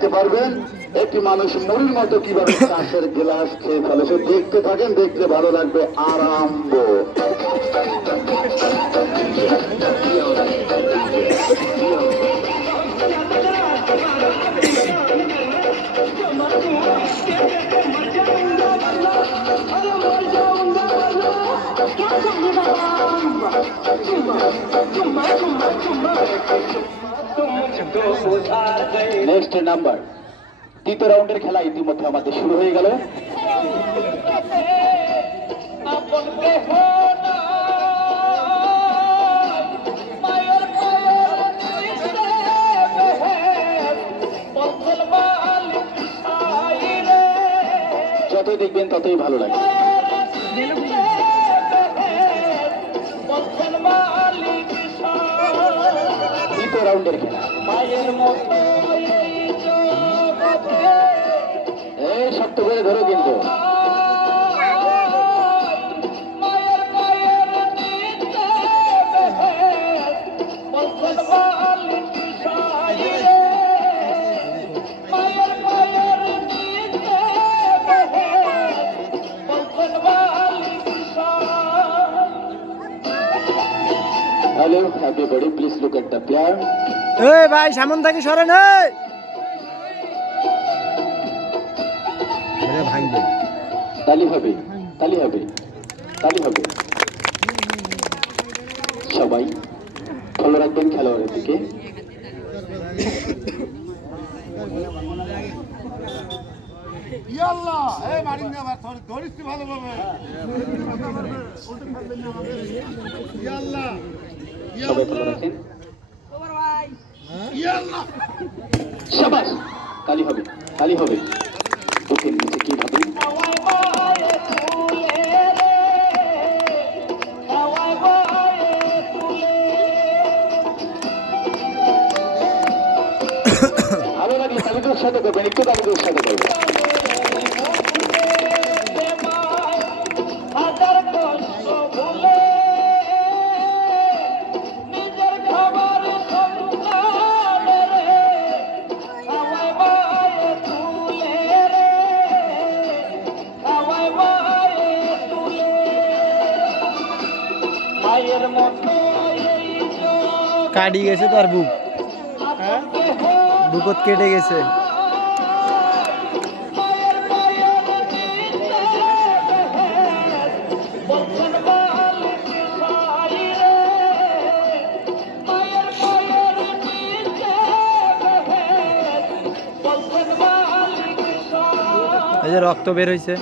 দেখতে পারবেন একটি মানুষ মুড়ির মতো কিভাবে কাঁচের গ্লাস খেয়ে ফেলে। সে দেখতে থাকেন, দেখতে ভালো লাগবে। আরম্ভ। নেক্সট নাম্বার, তৃতীয় রাউন্ডের খেলা ইতিমধ্যে আমাদের শুরু হয়ে গেল। যতই দেখবেন ততই ভালো লাগে। তৃতীয় রাউন্ডের খেলা। এই শক্ত করে ধরো কিন্তু। Hello, everybody, please look at the player. এই ভাই সামন থেকে সরেন। এই ভাঙবে। তালি হবে, তালি হবে, তালি হবে। সবাই ভালো রাখবেন খেলোয়াড়ের দিকে। ইয়াল্লাহ এই মারিং না ধরিস ভালোভাবে। ইয়াল্লাহ সবাই ভালো রাখেন। ইয়াল্লাহ শাবাশ, তালি হবে, তালি হবে। বুকের নিচে কি ভাবে ভালো লাগে। তালিদের সাথে করবেন, একটু তালিদের সাথে করবেন। কাটি গেছে তো আর বুক, বুকত কেটে গেছে। এই যে রক্ত বের হয়েছে।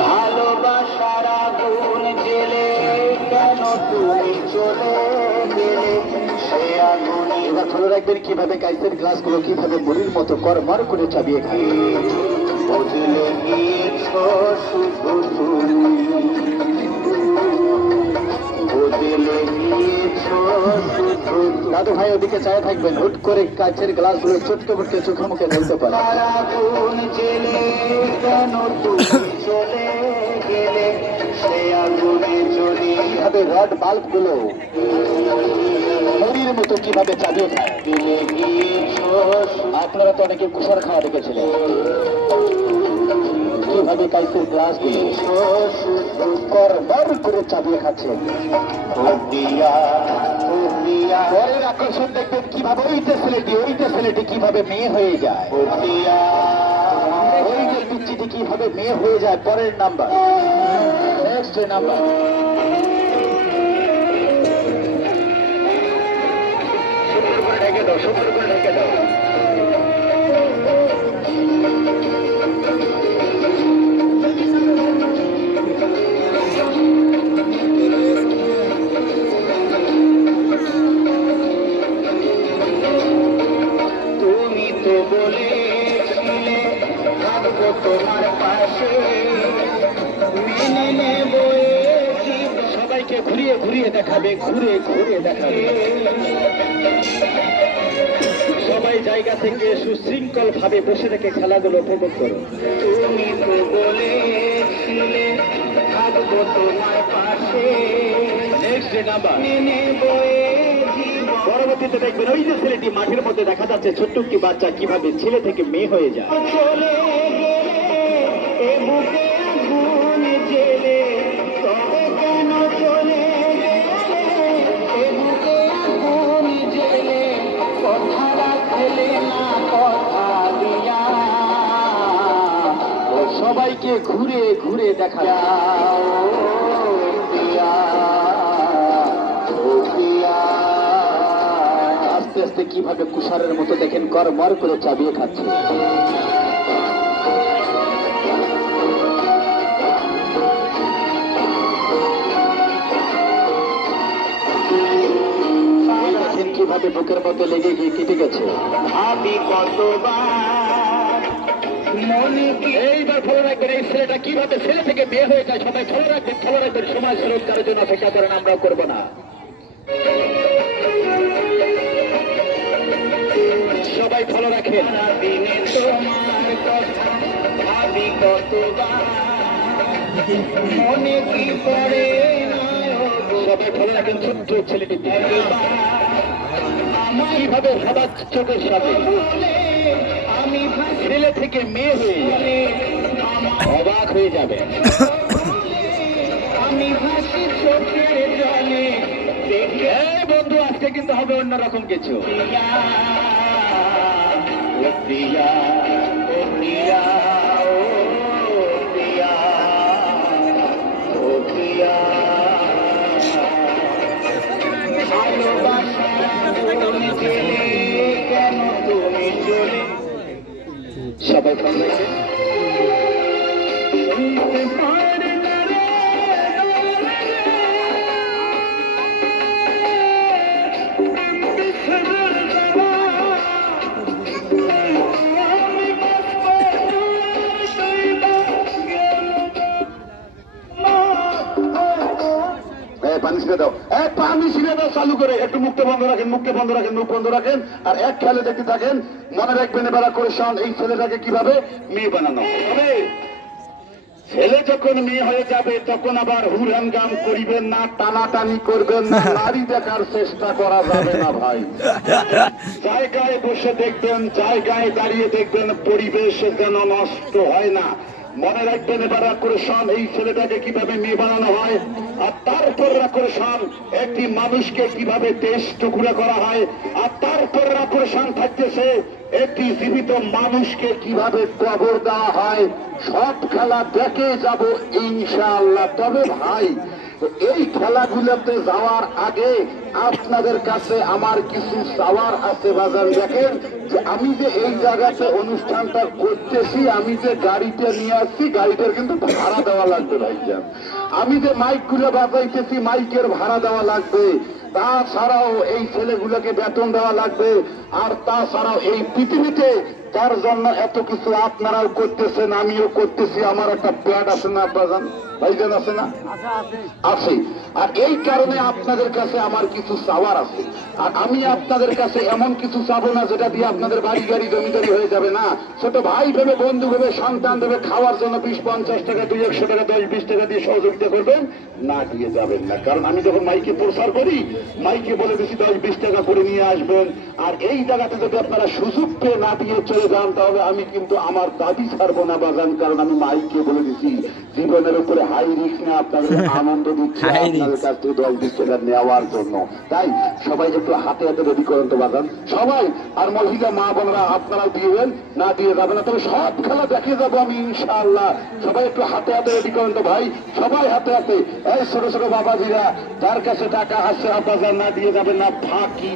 ভালোবাসার আগুন জেলে কেন তুমি চলে গেলে সে আগুন। এবার ভালো রাখবেন কিভাবে কাইসের গ্লাসগুলো কিভাবে মুড়ির মতো করমার করে চাবিয়ে খায়। বদলে গিয়েছ শুধু তুমি, বদলে গিয়েছ শুধু। দাদু ভাই ওদিকে চায় থাকবেন, হুট করে কাচের গ্লাসগুলো চটকে পটকে চোখে মুখে ঢেলতে পারে। আগুন জেলে কেন তুমি চলে গেলে সে আগুনে জ্বলে। কিভাবে রড বাল্ব গুলো মুড়ির মতো কিভাবে চাবিয়ে খায়। আপনারা তো অনেকে কুসার খাওয়া দেখেছিলেন, কিভাবে কাইসের গ্লাস গুলো করবার করে চাবিয়ে খাচ্ছে। পরের আকর্ষণ দেখবেন কিভাবে ওইটা ছেলেটি কিভাবে মেয়ে হয়ে যায়। ওই যে পিচ্চিটি কিভাবে মেয়ে হয়ে যায়। পরের নাম্বার, নেক্সট নাম্বার। সুন্দর করে ঢেকে দাও, সুন্দর করে ঢেকে দাও। তুমি তো বলেছিলে থাকবো তোমার পাশে, মেনে নেব। সবাইকে ঘুরিয়ে ঘুরিয়ে দেখাবে, ঘুরে ঘুরে দেখাবে। সবাই জায়গা থেকে সুশৃঙ্খল ভাবে বসে থেকে খেলাগুলো উপভোগ করো। তুমি তো বলেছিলে থাকবো তোমার পাশে, নেক্সট নাম্বার। নেব জীবন পরবর্তীতে দেখবেন ওই যে ছেলেটি মাঠের মধ্যে দেখা যাচ্ছে ছোট্ট একটি বাচ্চা কিভাবে ছেলে থেকে মেয়ে হয়ে যায়। চলে গেলে এ বুকে আগুন জেলে, তবে কেন চলে গেলে এ বুকে আগুন জেলে, কথা রাখলে না কথা দিয়া, ও সবাইকে ঘুরে ঘুরে দেখা যাও দিয়া, ও দিয়া। আস্তে আস্তে কিভাবে কুষারের মতো দেখেন করমর করে চাবিয়ে খাচ্ছে। দেখেন কিভাবে বুকের মতো লেগে গিয়ে কেটে গেছে। ভাবি কতবার মনে, এইবার ফলো রাখবেন এই ছেলেটা কিভাবে ছেলে থেকে মেয়ে হয়ে যায়। সবাই ফলো রাখবেন, ফলো রাখবেন। সমাজ সুরক্ষার জন্য অপেক্ষা করেন, আমরাও করবো না। সবাই ফলো রাখেন। দিনে তোমার কথা ভাবি কতবার, মনে কি পড়ে না, সবাই ফলো রাখেন। ছোট্ট ছেলেটি কিভাবে সবার চোখের সাথে আমি ছেলে থেকে মেয়ে হয়ে যাবে, অবাক হয়ে যাবে। আমি ভাসি চোখের জলে, বন্ধু আজকে কিন্তু হবে অন্যরকম কিছু। কেন তুমি চলে, সবাই ভালো আছে। পানি ছিঁড়ে দাও, পানি ছিঁড়ে দাও চালু করে। একটু মুখটা বন্ধ রাখেন, মুখটা বন্ধ রাখেন, মুখ বন্ধ রাখেন। আর এক খেয়ালে দেখতে থাকেন, মনে রাখবেন এবার করে এই ছেলেটাকে কিভাবে মেয়ে বানানো হবে। ছেলে যখন মেয়ে হয়ে যাবে তখন আবার হুরান গান করিবেন না, টানাটানি করবেন না, নারী দেখার চেষ্টা করা যাবে না ভাই। জায়গায় বসে দেখবেন, জায়গায় দাঁড়িয়ে দেখবেন, পরিবেশ যেন নষ্ট হয় না। মনে রাখবেন এবার আকর্ষণ এই ছেলেটাকে কিভাবে মেয়ে বানানো হয়। আর তারপর আকর্ষণ একটি মানুষকে কিভাবে দেশ টুকরা করা হয়। আর তারপর আকর্ষণ থাকতেছে একটি জীবিত মানুষকে কিভাবে কবর দেওয়া হয়। সব খেলা দেখে যাব ইনশাআল্লাহ। তবে ভাই এই খেলাগুলোতে যাওয়ার আগে আপনাদের কাছে আমার কিছু চাওয়ার আছে বাজার। দেখেন যে আমি যে এই জায়গাতে অনুষ্ঠানটা করতেছি, আমি যে গাড়িটা নিয়ে আসছি, গাড়িটার কিন্তু ভাড়া দেওয়া লাগবে ভাইজান। আমি যে মাইক গুলো বাজাইতেছি, মাইকের ভাড়া দেওয়া লাগবে। তাছাড়াও এই ছেলেগুলোকে বেতন দেওয়া লাগবে। আর তাছাড়াও এই পৃথিবীতে তার জন্য এত কিছু আপনারাও করতেছেন, আমিও করতেছি। আমার একটা প্যাড আছে না বাজান, ভাইজান আছে না? আছে। আর এই কারণে আপনাদের কাছে আমার কিছু চাওয়ার আছে। আর আমি আপনাদের কাছে এমন কিছু চাবো না যেটা দিয়ে আপনাদের বাড়ি গাড়ি জমিদারি হয়ে যাবে না। ছোট ভাই ভেবে, বন্ধু ভেবে, সন্তান ভেবে খাওয়ার জন্য 20-50 টাকা, 200 টাকা, 10-20 টাকা দিয়ে সহযোগিতা করবেন, না দিয়ে যাবেন না। কারণ আমি যখন মাইকে প্রচার করি, মাইকে বলে দিচ্ছি 10-20 টাকা করে নিয়ে আসবেন। আর এই জায়গাতে যদি আপনারা সুযোগ পেয়ে না দিয়ে চলে যান, তাহলে আমি কিন্তু আমার দাবি ছাড়বো না বাজান। কারণ আমি মাইকে বলে দিচ্ছি জীবনের উপরে হাই রিস্ক না, আপনাদের আনন্দ দিচ্ছে আপনাদের কাছ থেকে 10-20 টাকা নেওয়ার জন্য। তাই সবাই একটু হাতে হাতে রেডি করেন তো বাজান সবাই। আর মহিলা মা বোনরা আপনারাও দিবেন, না দিয়ে যাবেন না। তবে সব খেলা দেখে যাবো আমি ইনশাআল্লাহ। সবাই একটু হাতে হাতে রেডি করেন তো ভাই, সবাই হাতে হাতে। এই ছোট ছোট বাবাজিরা যার কাছে টাকা আছে আপনারা না দিয়ে যাবেন না, ফাঁকি